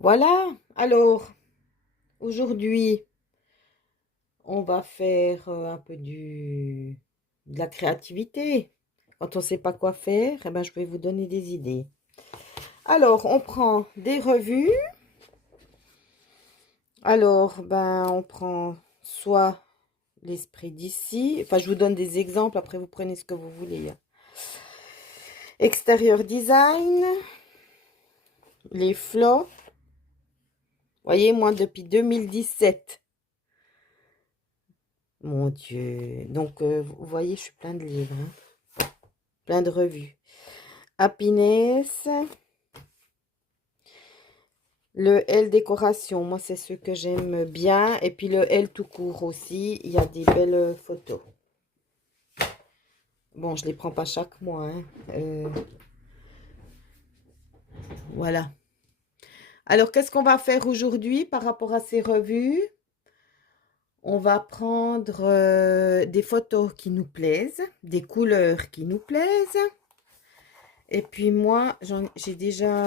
Voilà, alors aujourd'hui, on va faire un peu de la créativité. Quand on ne sait pas quoi faire, eh ben, je vais vous donner des idées. Alors, on prend des revues. Alors, on prend soit l'Esprit d'ici. Enfin, je vous donne des exemples, après vous prenez ce que vous voulez. Extérieur design, les flots. Vous voyez, moi, depuis 2017. Mon Dieu. Donc, vous voyez, je suis plein de livres, hein. Plein de revues. Happiness. Le L décoration, moi, c'est ce que j'aime bien. Et puis le L tout court aussi. Il y a des belles photos. Bon, je les prends pas chaque mois, hein. Voilà. Alors, qu'est-ce qu'on va faire aujourd'hui par rapport à ces revues? On va prendre des photos qui nous plaisent, des couleurs qui nous plaisent. Et puis moi, j'ai déjà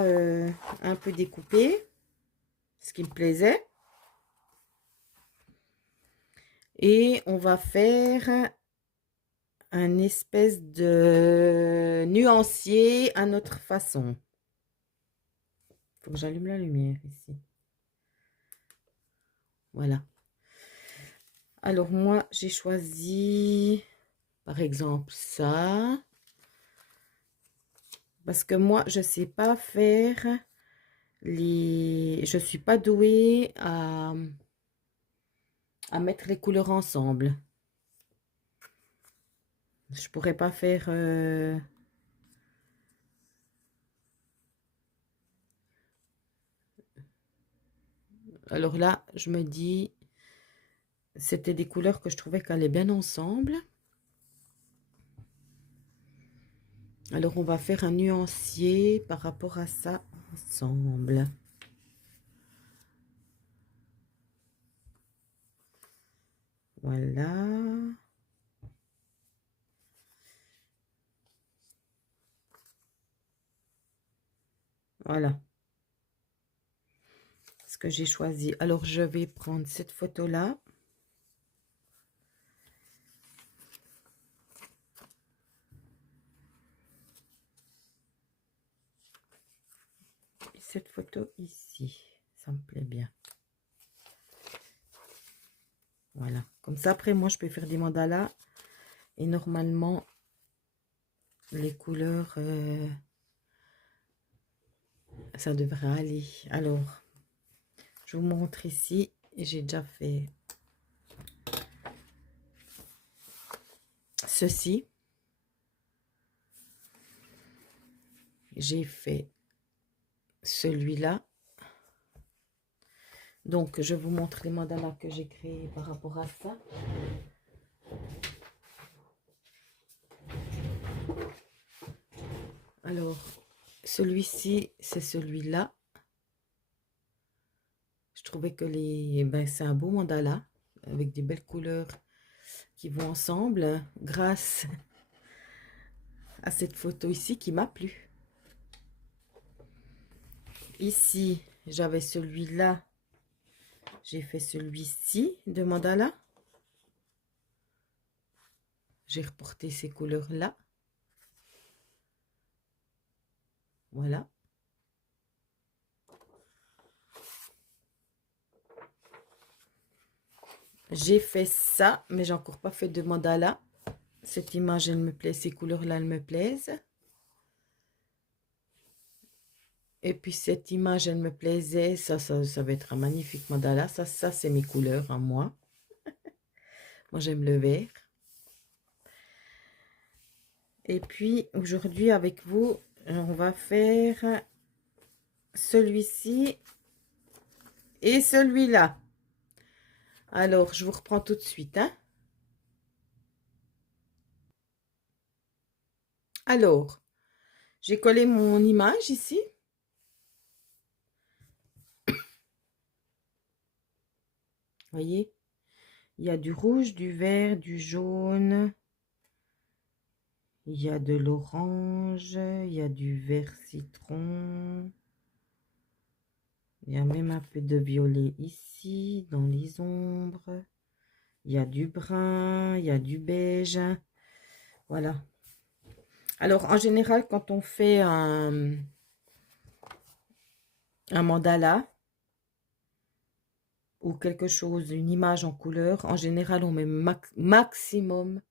un peu découpé ce qui me plaisait. Et on va faire un espèce de nuancier à notre façon. Faut que j'allume la lumière ici. Voilà. Alors moi, j'ai choisi, par exemple, ça. Parce que moi, je sais pas faire les... Je suis pas douée à mettre les couleurs ensemble. Je pourrais pas faire... Alors là, je me dis... C'était des couleurs que je trouvais qu'elles allaient bien ensemble. Alors, on va faire un nuancier par rapport à ça ensemble. Voilà. Voilà. Ce que j'ai choisi. Alors, je vais prendre cette photo-là. Cette photo ici. Ça me plaît bien. Voilà. Comme ça, après, moi, je peux faire des mandalas. Et normalement, les couleurs, ça devrait aller. Alors, je vous montre ici. J'ai déjà fait ceci. J'ai fait celui-là. Donc, je vous montre les mandalas que j'ai créés par rapport à ça. Alors, celui-ci, c'est celui-là. Je trouvais que c'est un beau mandala avec des belles couleurs qui vont ensemble grâce à cette photo ici qui m'a plu. Ici, j'avais celui-là. J'ai fait celui-ci de mandala. J'ai reporté ces couleurs-là. Voilà. J'ai fait ça, mais j'ai encore pas fait de mandala. Cette image, elle me plaît. Ces couleurs-là, elles me plaisent. Et puis cette image, elle me plaisait. Ça va être un magnifique mandala. Ça c'est mes couleurs à moi. Moi, j'aime le vert. Et puis, aujourd'hui, avec vous, on va faire celui-ci et celui-là. Alors, je vous reprends tout de suite, hein. Alors, j'ai collé mon image ici. Voyez, il y a du rouge, du vert, du jaune. Il y a de l'orange, il y a du vert citron. Il y a même un peu de violet ici, dans les ombres. Il y a du brun, il y a du beige. Voilà. Alors, en général, quand on fait un mandala ou quelque chose, une image en couleur, en général, on met maximum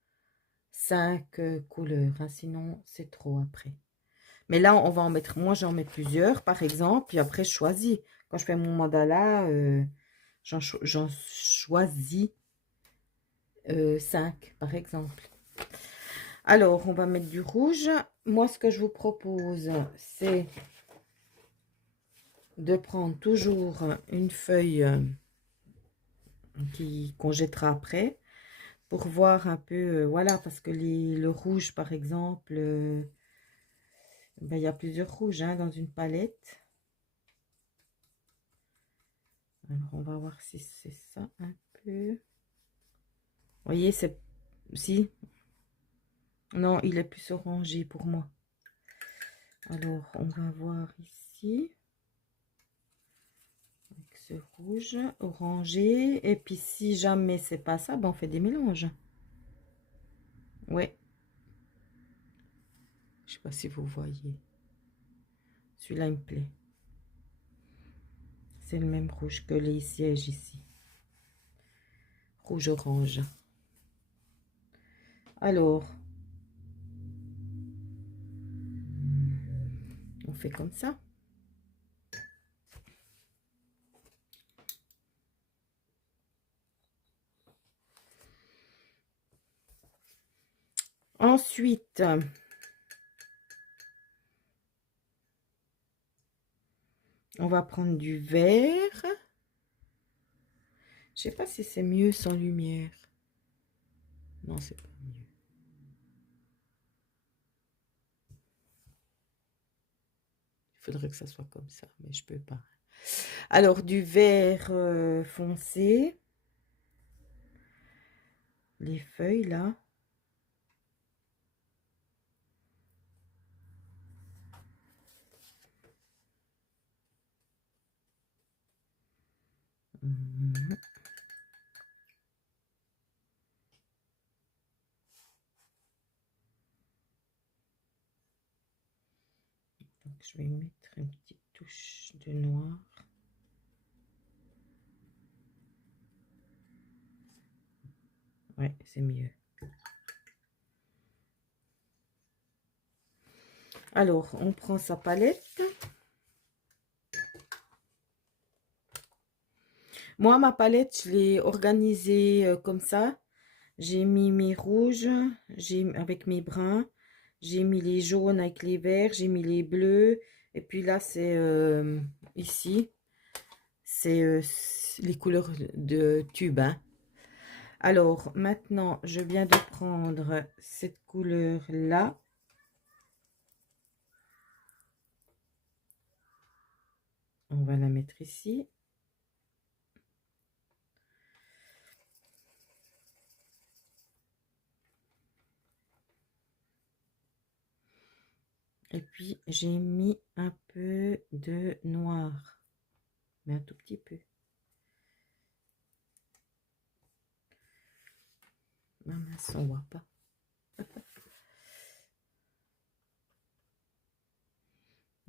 5 couleurs. Hein, sinon, c'est trop après. Mais là, on va en mettre, moi j'en mets plusieurs par exemple, puis après je choisis. Quand je fais mon mandala, j'en choisis 5 par exemple. Alors, on va mettre du rouge. Moi, ce que je vous propose, c'est de prendre toujours une feuille qu'on jettera après pour voir un peu, voilà, parce que le rouge par exemple, ben, il y a plusieurs rouges hein, dans une palette. Alors, on va voir si c'est ça un peu. Vous voyez, c'est... Si. Non, il est plus orangé pour moi. Alors, on va voir ici. Avec ce rouge, orangé. Et puis, si jamais c'est pas ça, ben on fait des mélanges. Ouais. Je sais pas si vous voyez. Celui-là, il me plaît. C'est le même rouge que les sièges ici. Rouge-orange. Alors, on fait comme ça. Ensuite, on va prendre du vert. Je sais pas si c'est mieux sans lumière. Non, c'est pas mieux. Il faudrait que ça soit comme ça, mais je peux pas. Alors, du vert foncé. Les feuilles, là. Mhm. Donc, je vais mettre une petite touche de noir. Ouais, c'est mieux. Alors, on prend sa palette. Moi, ma palette, je l'ai organisée comme ça. J'ai mis mes rouges avec mes bruns. J'ai mis les jaunes avec les verts. J'ai mis les bleus. Et puis là, c'est ici. C'est les couleurs de tube. Hein. Alors, maintenant, je viens de prendre cette couleur-là. On va la mettre ici. Et puis, j'ai mis un peu de noir. Mais un tout petit peu. Mince, on voit pas.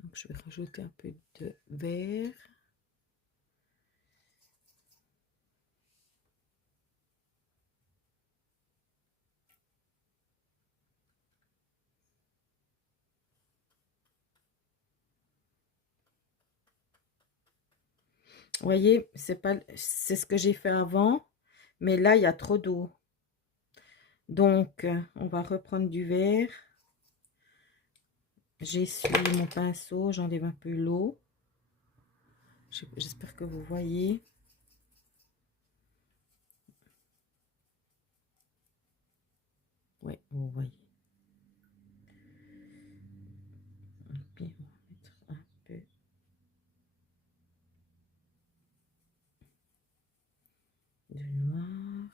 Donc, je vais rajouter un peu de vert. Vous voyez, c'est ce que j'ai fait avant, mais là, il y a trop d'eau. Donc, on va reprendre du vert. J'essuie mon pinceau, j'enlève un peu l'eau. J'espère que vous voyez. Oui, vous voyez. Et puis, on va mettre un peu de noir.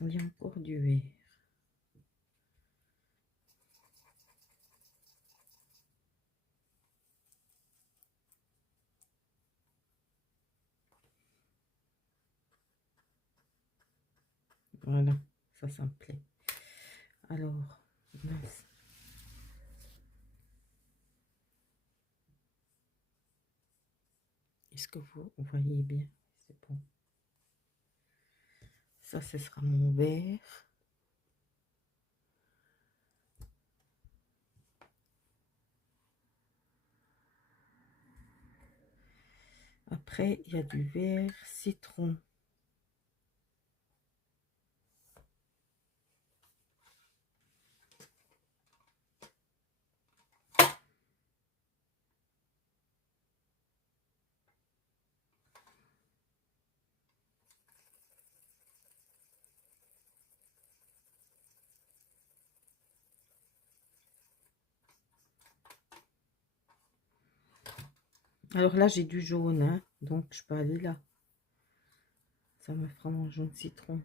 Il y a encore du vert. Voilà, ça me plaît. Alors, mince. Est-ce que vous voyez bien? C'est bon. Ça, ce sera mon vert. Après, il y a du vert citron. Alors là, j'ai du jaune, hein, donc je peux aller là. Ça me fera mon jaune citron.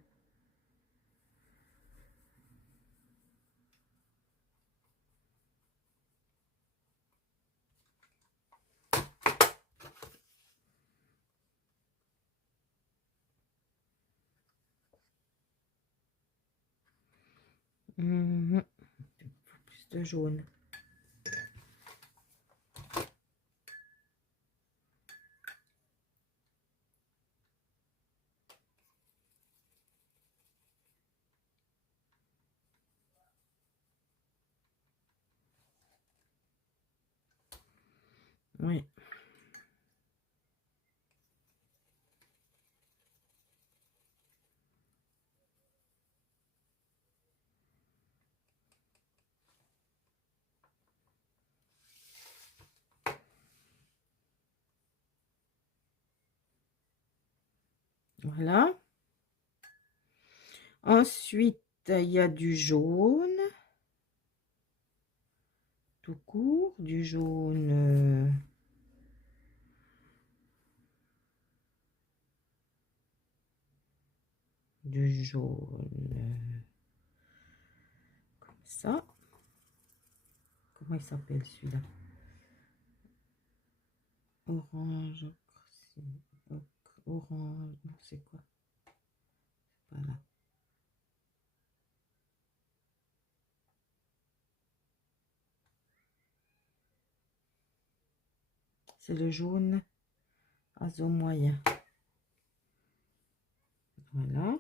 Mhm. Plus de jaune. Oui. Voilà. Ensuite, il y a du jaune. Tout court. Du jaune. Du jaune. Comme ça. Comment il s'appelle celui-là? Orange. Orange. Non, c'est quoi? Voilà. C'est le jaune azo moyen. Voilà.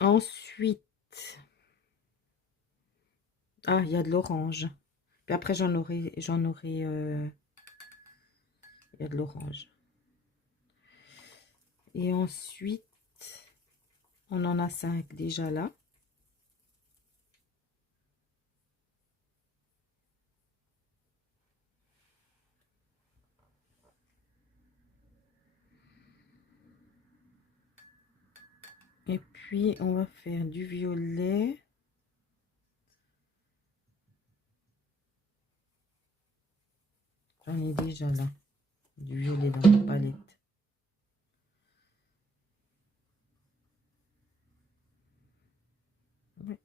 Ensuite, ah, il y a de l'orange. Puis après, il y a de l'orange. Et ensuite, on en a 5 déjà là. Et puis, on va faire du violet. J'en ai déjà là. Du violet dans la palette. Oui.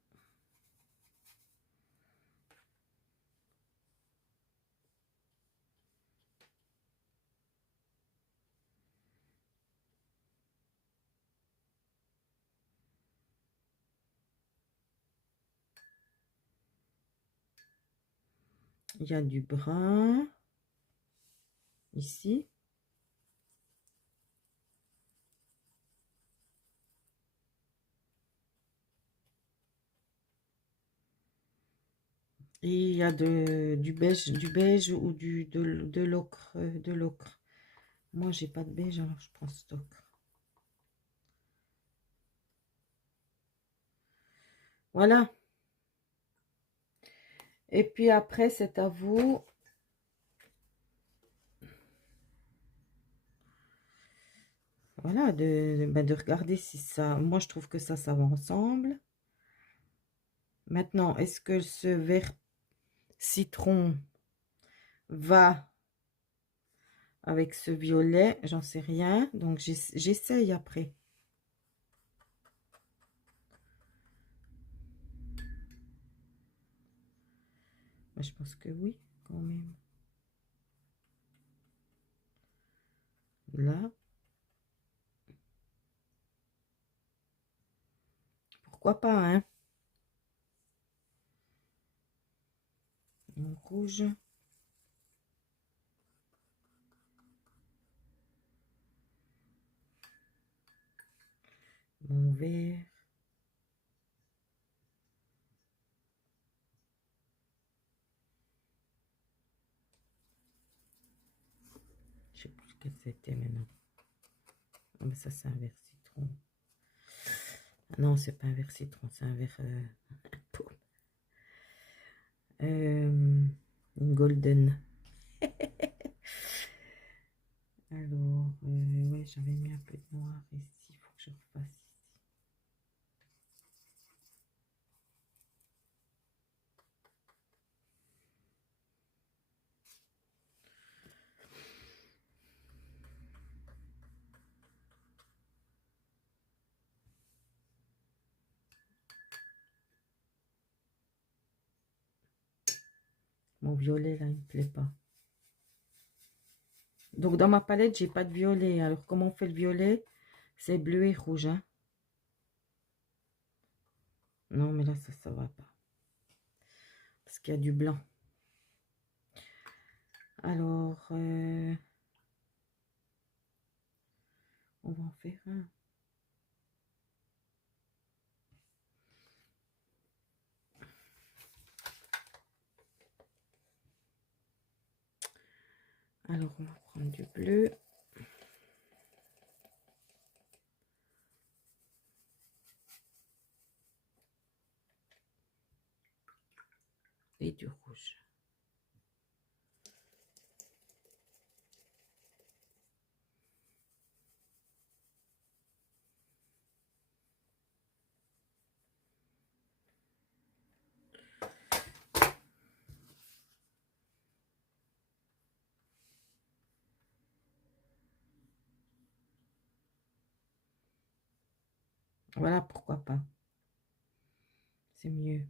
Il y a du brun. Ici. Et il y a du beige ou de l'ocre. De l'ocre. Moi, j'ai pas de beige, alors je prends stock. Voilà. Et puis après, c'est à vous. Voilà, de regarder si ça... Moi, je trouve que ça va ensemble. Maintenant, est-ce que ce vert citron va avec ce violet? J'en sais rien. Donc, j'essaye après. Je pense que oui, quand même. Là. Pourquoi pas, hein? Mon rouge. Mon vert. Je sais plus lequel c'était maintenant. Ah, mais ça, c'est un vert citron. Ah non, c'est pas un vert citron, c'est un vert pomme. Une golden. Alors, ouais, j'avais mis un peu de noir ici. Il faut que je refasse ici. Mon violet, là, il me plaît pas. Donc, dans ma palette, j'ai pas de violet. Alors, comment on fait le violet? C'est bleu et rouge, hein? Non, mais là, ça va pas. Parce qu'il y a du blanc. Alors, on va en faire un. Alors, on va prendre du bleu. Et du rouge. Voilà, pourquoi pas. C'est mieux.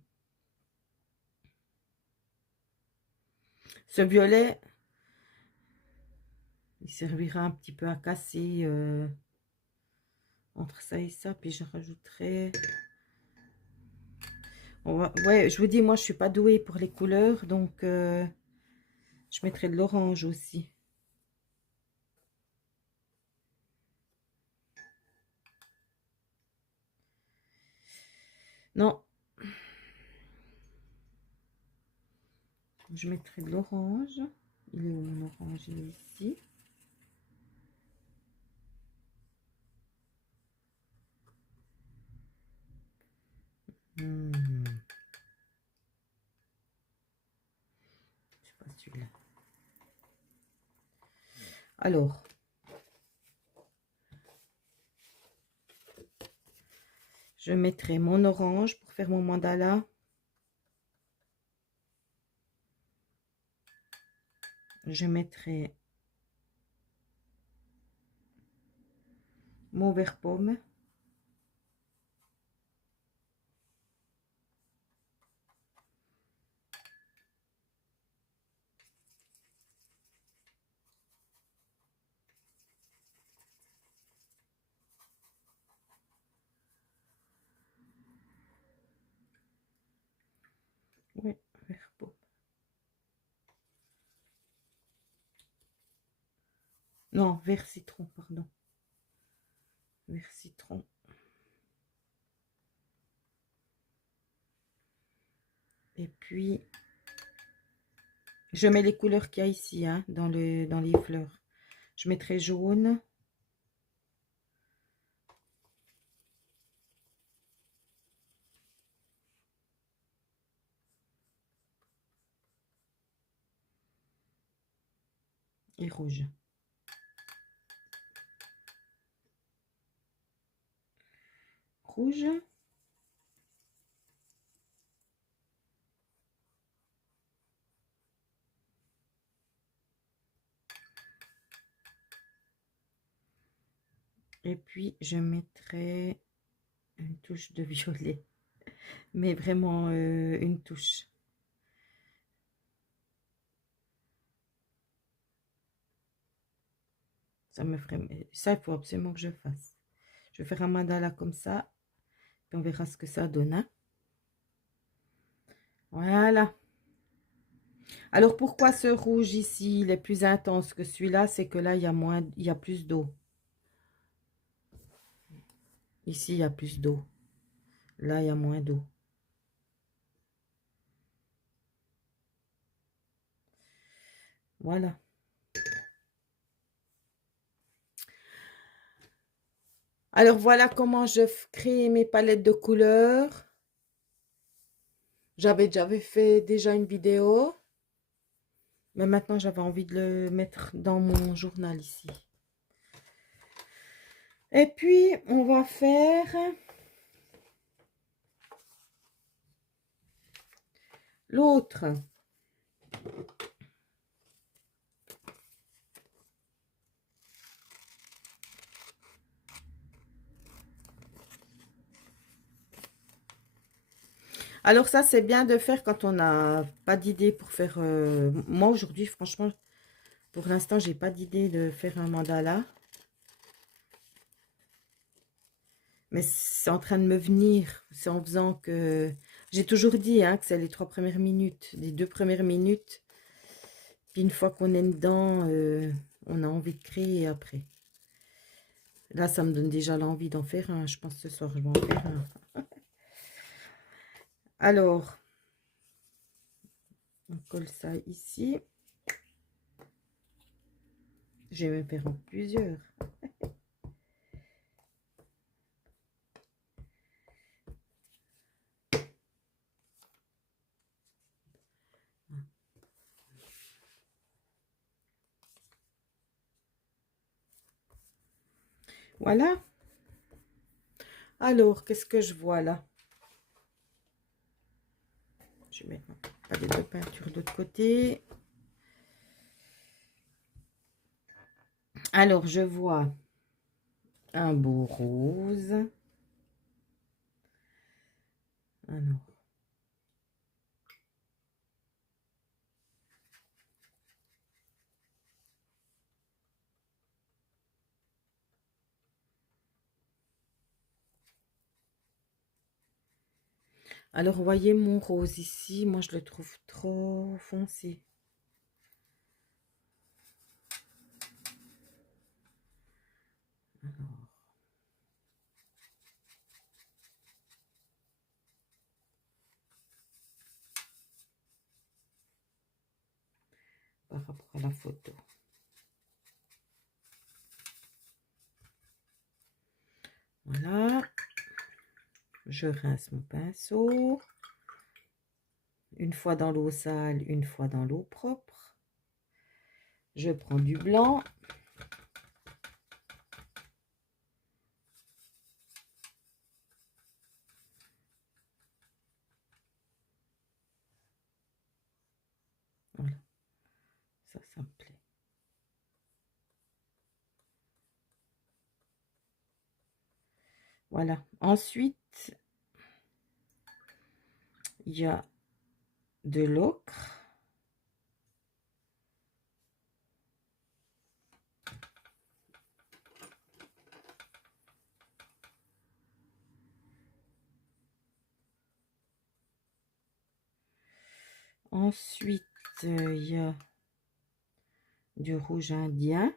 Ce violet, il servira un petit peu à casser entre ça et ça. Puis je rajouterai... Ouais, je vous dis, moi, je suis pas douée pour les couleurs. Donc, je mettrai de l'orange aussi. Non. Je mettrai de l'orange. Il est où mon orange? Il est ici. C'est pas celui-là. Alors. Je mettrai mon orange pour faire mon mandala. Je mettrai mon vert pomme. Oui, vert pomme. Non, vert citron, pardon. Vert citron. Et puis, je mets les couleurs qu'il y a ici, hein, dans les fleurs. Je mettrai jaune. Et rouge. Rouge. Et puis, je mettrai une touche de violet. Mais vraiment une touche. Ça me ferait... Ça, il faut absolument que je fasse. Je vais faire un mandala comme ça. Puis on verra ce que ça donne. Hein. Voilà. Alors, pourquoi ce rouge ici, il est plus intense que celui-là? C'est que là, il y a moins, il y a plus d'eau. Ici, il y a plus d'eau. Là, il y a moins d'eau. Voilà. Alors, voilà comment je crée mes palettes de couleurs. J'avais fait déjà une vidéo. Mais maintenant, j'avais envie de le mettre dans mon journal ici. Et puis, on va faire l'autre. Alors ça, c'est bien de faire quand on n'a pas d'idée pour faire... moi, aujourd'hui, franchement, pour l'instant, j'ai pas d'idée de faire un mandala. Mais c'est en train de me venir. C'est en faisant que... J'ai toujours dit hein, que c'est les 3 premières minutes, les 2 premières minutes. Puis une fois qu'on est dedans, on a envie de créer après. Là, ça me donne déjà l'envie d'en faire un. Je pense que ce soir, je vais en faire un. Alors, on colle ça ici. Je vais me faire en plusieurs. Voilà. Alors, qu'est-ce que je vois là? Je vais mettre ma palette de peinture de l'autre côté. Alors, je vois un beau rose. Alors. Alors, vous voyez mon rose ici, moi je le trouve trop foncé. Alors. Par rapport à la photo. Voilà. Je rince mon pinceau. Une fois dans l'eau sale, une fois dans l'eau propre. Je prends du blanc. Voilà. Ça me plaît. Voilà. Ensuite, il y a de l'ocre. Ensuite, il y a du rouge indien.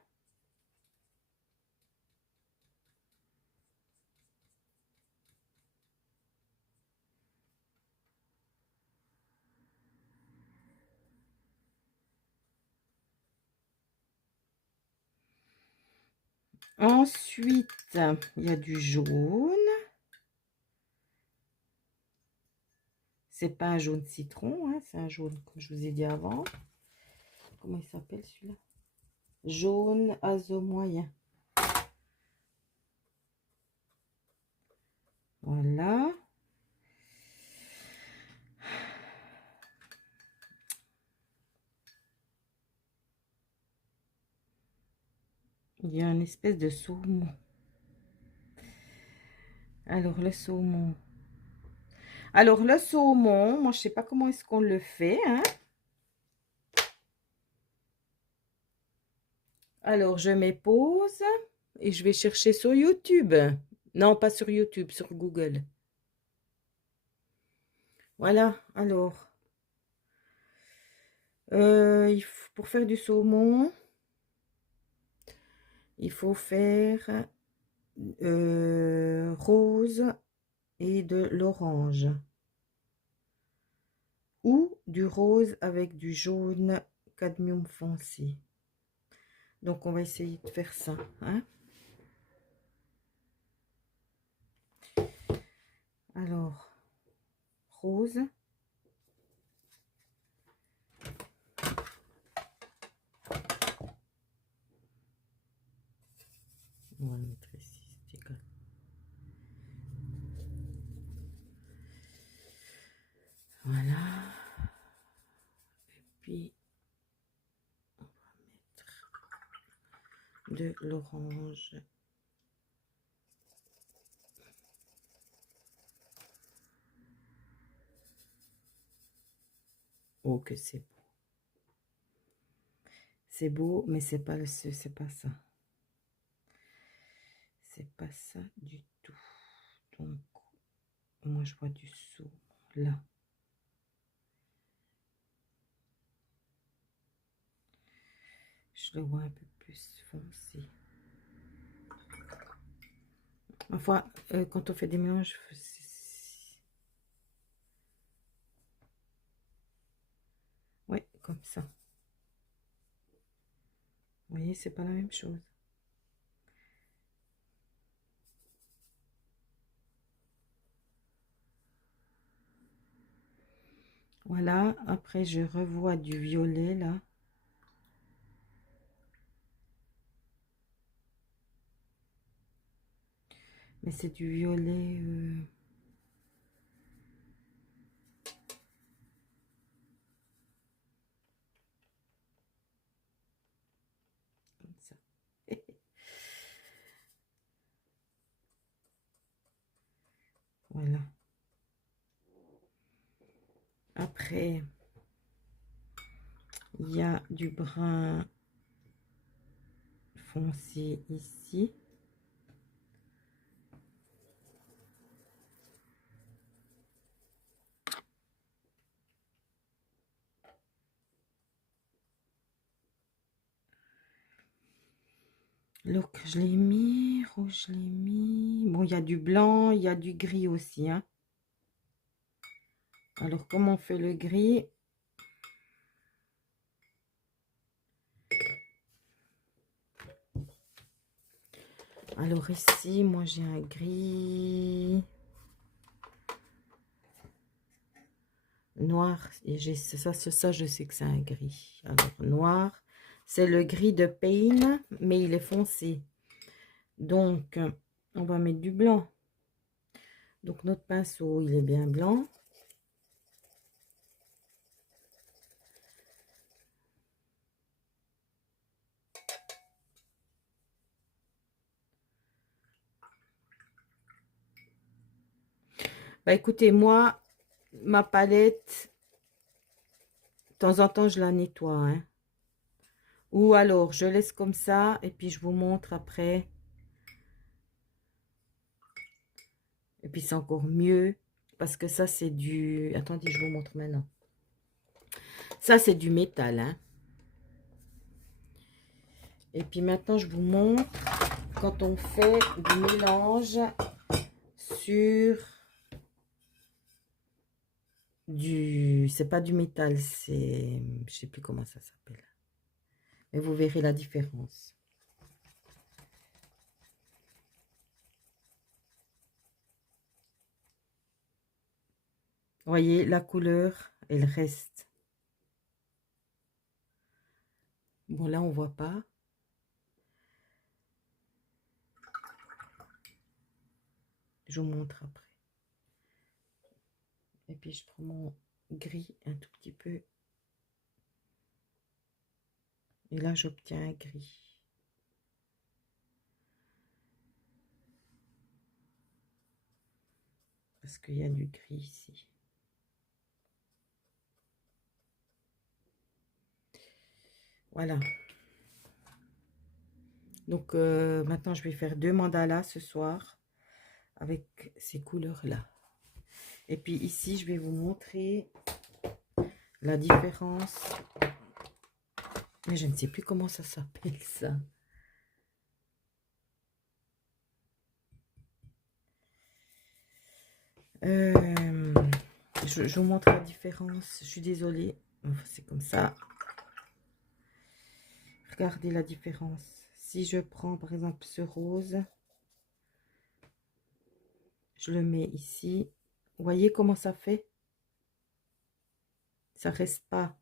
Ensuite, il y a du jaune. C'est pas un jaune citron, hein, c'est un jaune, comme je vous ai dit avant. Comment il s'appelle celui-là? Jaune azo moyen. Voilà. Il y a une espèce de saumon. Alors, le saumon. Alors, le saumon, moi, je sais pas comment est-ce qu'on le fait, hein. Alors, je mets pause et je vais chercher sur YouTube. Non, pas sur YouTube, sur Google. Voilà, alors, pour faire du saumon, il faut faire rose et de l'orange. Ou du rose avec du jaune cadmium foncé. Donc, on va essayer de faire ça, hein. Alors, rose. On va le mettre ici, c'est égal. Voilà. Et puis, on va mettre de l'orange. Oh, que c'est beau. C'est beau, mais c'est pas c'est pas ça. C'est pas ça du tout. Donc, moi, je vois du saumon là. Je le vois un peu plus foncé. Enfin, quand on fait des mélanges, ouais, comme ça. Vous voyez, c'est pas la même chose. Voilà, après je revois du violet là. Mais c'est du violet. Comme ça. Voilà. Après, il y a du brun foncé ici. Donc, je l'ai mis, rouge, je l'ai mis. Bon, il y a du blanc, il y a du gris aussi, hein. Alors, comment on fait le gris? Alors, ici, moi, j'ai un gris noir. Et j'ai ça, je sais que c'est un gris. Alors, noir, c'est le gris de Pain, mais il est foncé. Donc, on va mettre du blanc. Donc, notre pinceau, il est bien blanc. Bah, écoutez, moi, ma palette, de temps en temps, je la nettoie, hein. Ou alors, je laisse comme ça, et puis je vous montre après. Et puis, c'est encore mieux, parce que ça, c'est du... Attendez, je vous montre maintenant. Ça, c'est du métal, hein. Et puis maintenant, je vous montre quand on fait du mélange sur du... C'est pas du métal, c'est... Je sais plus comment ça s'appelle. Mais vous verrez la différence. Voyez, la couleur, elle reste. Bon, là, on voit pas. Je vous montre après. Et puis, je prends mon gris un tout petit peu. Et là, j'obtiens un gris. Parce qu'il y a du gris ici. Voilà. Donc maintenant, je vais faire 2 mandalas ce soir avec ces couleurs-là. Et puis ici, je vais vous montrer la différence. Mais je ne sais plus comment ça s'appelle ça. Je vous montre la différence. Je suis désolée. Enfin, c'est comme ça. Regardez la différence. Si je prends par exemple ce rose, je le mets ici. Vous voyez comment ça fait? Ça reste pas.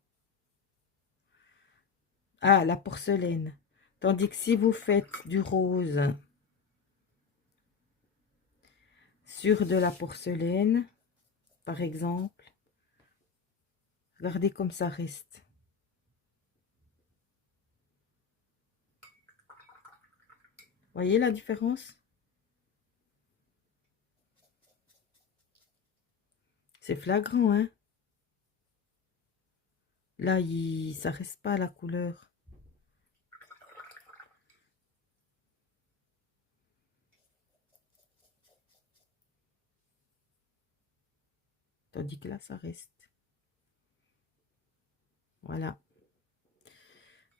Ah, la porcelaine. Tandis que si vous faites du rose sur de la porcelaine, par exemple, regardez comme ça reste. Voyez la différence? C'est flagrant, hein? Là, ça reste pas la couleur. Tandis que là, ça reste. Voilà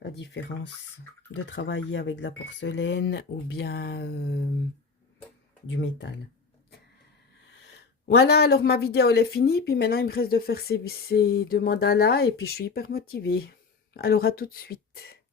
la différence de travailler avec de la porcelaine ou bien du métal. Voilà, alors ma vidéo elle est finie. Puis maintenant, il me reste de faire ces 2 mandalas et puis je suis hyper motivée. Alors à tout de suite.